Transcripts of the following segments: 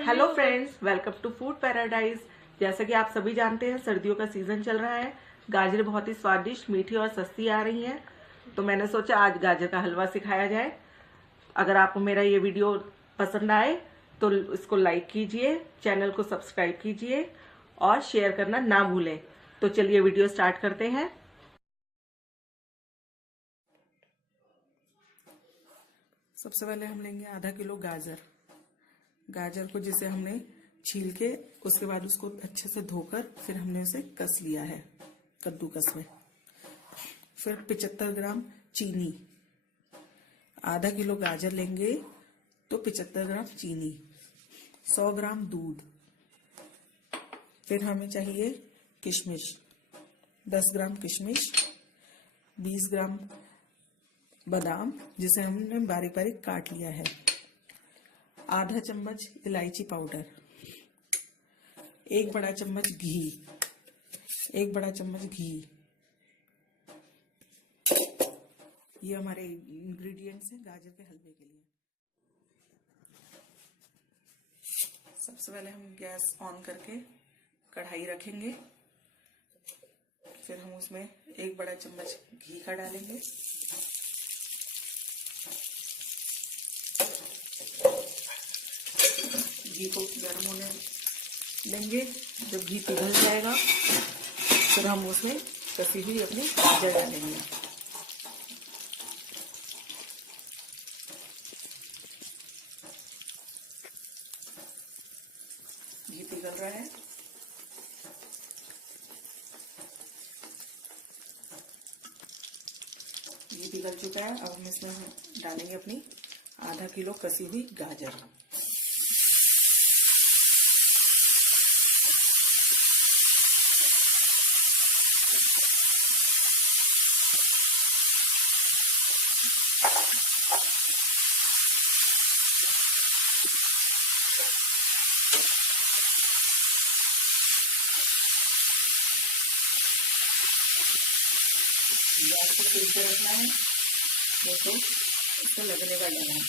Hello friends, welcome to food paradise. जैसा कि आप सभी जानते हैं, सर्दियों का सीजन चल रहा है। गाजर बहुत ही स्वादिष्ट, मीठी और सस्ती आ रही हैं, तो मैंने सोचा आज गाजर का हलवा सिखाया जाए। अगर आपको मेरा ये वीडियो पसंद आए तो इसको लाइक कीजिए, चैनल को सब्सक्राइब कीजिए और शेयर करना ना भूलें। तो चलिए वीडियो स्टार्ट करते हैं। सबसे पहले हम लेंगे आधा किलो गाजर को जिसे हमने छील के उसके बाद उसको अच्छे से धोकर फिर हमने उसे कस लिया है कद्दूकस में। फिर 75 ग्राम चीनी, आधा किलो गाजर लेंगे तो 75 ग्राम चीनी, 100 ग्राम दूध। फिर हमें चाहिए किशमिश, 10 ग्राम किशमिश, 20 ग्राम बादाम जिसे हमने बारीक बारीक काट लिया है, आधा चम्मच इलायची पाउडर, 1 बड़ा चम्मच घी, ये हमारे इंग्रेडिएंट्स हैं गाजर के हलवे के लिए। सबसे पहले हम गैस ऑन करके कढ़ाई रखेंगे। फिर हम उसमें 1 बड़ा चम्मच घी का डालेंगे। घी को गर्म होने लेंगे। जब घी पिघल जाएगा फिर हम उसमें कसी हुई अपनी गाजर डालेंगे। घी पिघल रहा है। घी पिघल चुका है। अब हम इसमें डालेंगे अपनी आधा किलो कसी हुई गाजर। गैस को तेज पे रखना है, नहीं तो इसको लगने का डर है,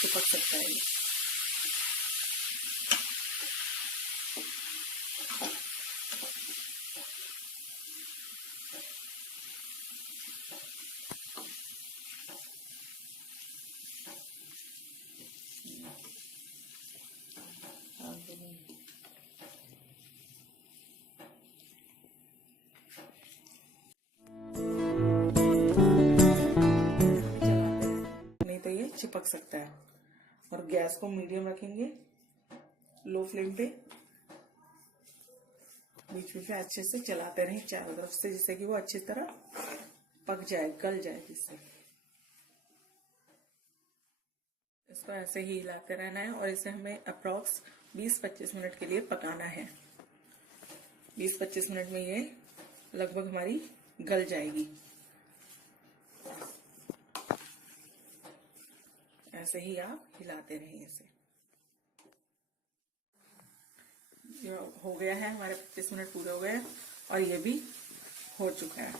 चिपक सकता है। चिपक सकता है। और गैस को मीडियम रखेंगे, लो फ्लेम पे। बीच बीच में अच्छे से चलाते रहें चारों तरफ से, जिससे कि वो अच्छी तरह पक जाए, गल जाए। जिससे इसको ऐसे ही हिलाते रहना है और इसे हमें अप्रॉक्स 20-25 मिनट के लिए पकाना है। 20-25 मिनट में ये लगभग हमारी गल जाएगी। ऐसे ही आप हिलाते रहें इसे। ये हो गया है, हमारे 25 मिनट पूरे हो गए और ये भी हो चुका है।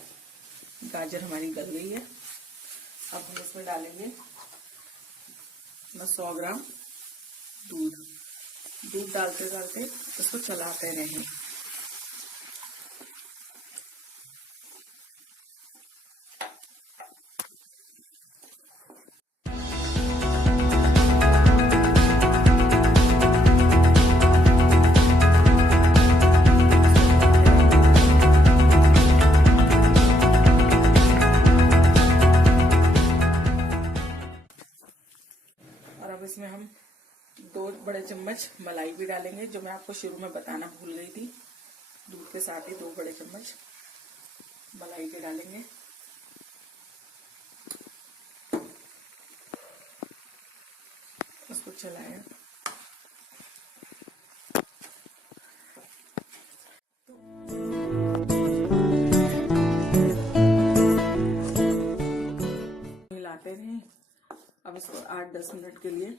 गाजर हमारी गल गई है। अब हम इसमें डालेंगे 100 ग्राम दूध डालते डालते इसको चलाते रहें। इसमें हम 2 बड़े चम्मच मलाई भी डालेंगे, जो मैं आपको शुरू में बताना भूल गई थी। दूध के साथ ही 2 बड़े चम्मच मलाई भी डालेंगे। उसको चलाएं। हिलाते रहें। अब इसको 8-10 मिनट के लिए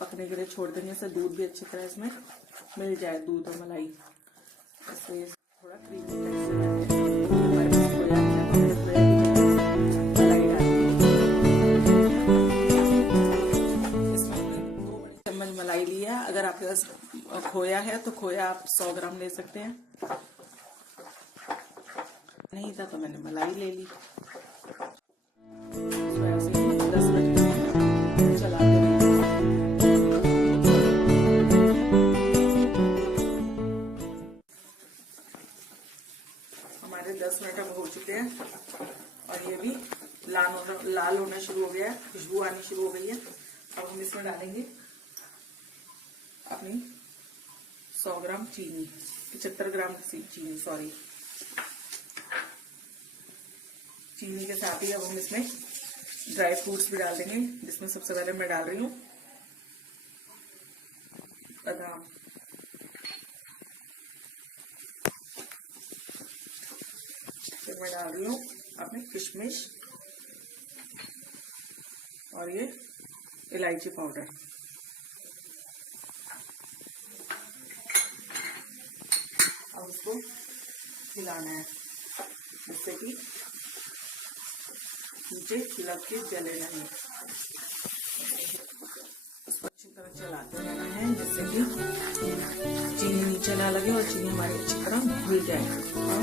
पकने के लिए छोड़ देंगे। इससे दूध भी अच्छी तरह इसमें मिल जाए, दूध और मलाई। इससे थोड़ा क्रीमी मलाई डाल आप 100 ग्राम ले सकते हैं, नहीं था तो मैंने मलाई ले ली। इसको ऐसे ही 10 मिनट चलाते रहेंगे। हमारे 10 मिनट अब हो चुके हैं और ये भी लाल होना शुरू हो गया है, खुशबू आनी शुरू हो गई है। अब हम इसमें डालेंगे अपनी 100 ग्राम चीनी, 75 ग्राम चीनी, सॉरी। चीनी के साथ ही अब हम इसमें ड्राई फ्रूट्स भी डाल देंगे, जिसमें सबसे पहले मैं डाल रही हूँ बादाम, फिर मैं डाल रही हूँ अपने किशमिश और ये इलायची पाउडर। अब इसको हिलाना है जिससे कि नीचे लग के जले नहीं। इसको अच्छी तरह चलाते रहना है जिससे कि चीनी नीचे ना लगे और चीनी हमारी अच्छी तरह घुल जाए और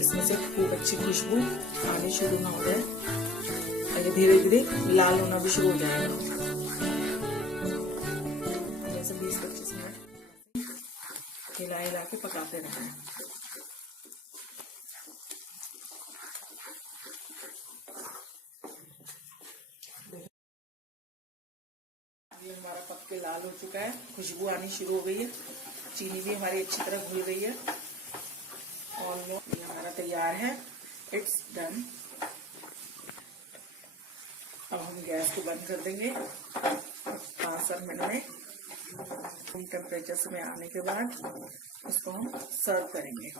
इसमें से खूब अच्छी खुशबू आनी शुरू ना हो जाए और ये धीरे धीरे लाल होना भी शुरू हो जाएगा। जैसे 20-25 मिनट हिला हिला के पकाते रहना है। ये हमारा पक के लाल हो चुका है, खुशबू आनी शुरू हो गई है, चीनी भी हमारी अच्छी तरह घुल गई है। ऑलमोस्ट ये हमारा तैयार है, इट्स डन। अब हम गैस को बंद कर देंगे। 5-7 मिनट में रूम टेम्परेचर में आने के बाद इसको हम सर्व करेंगे।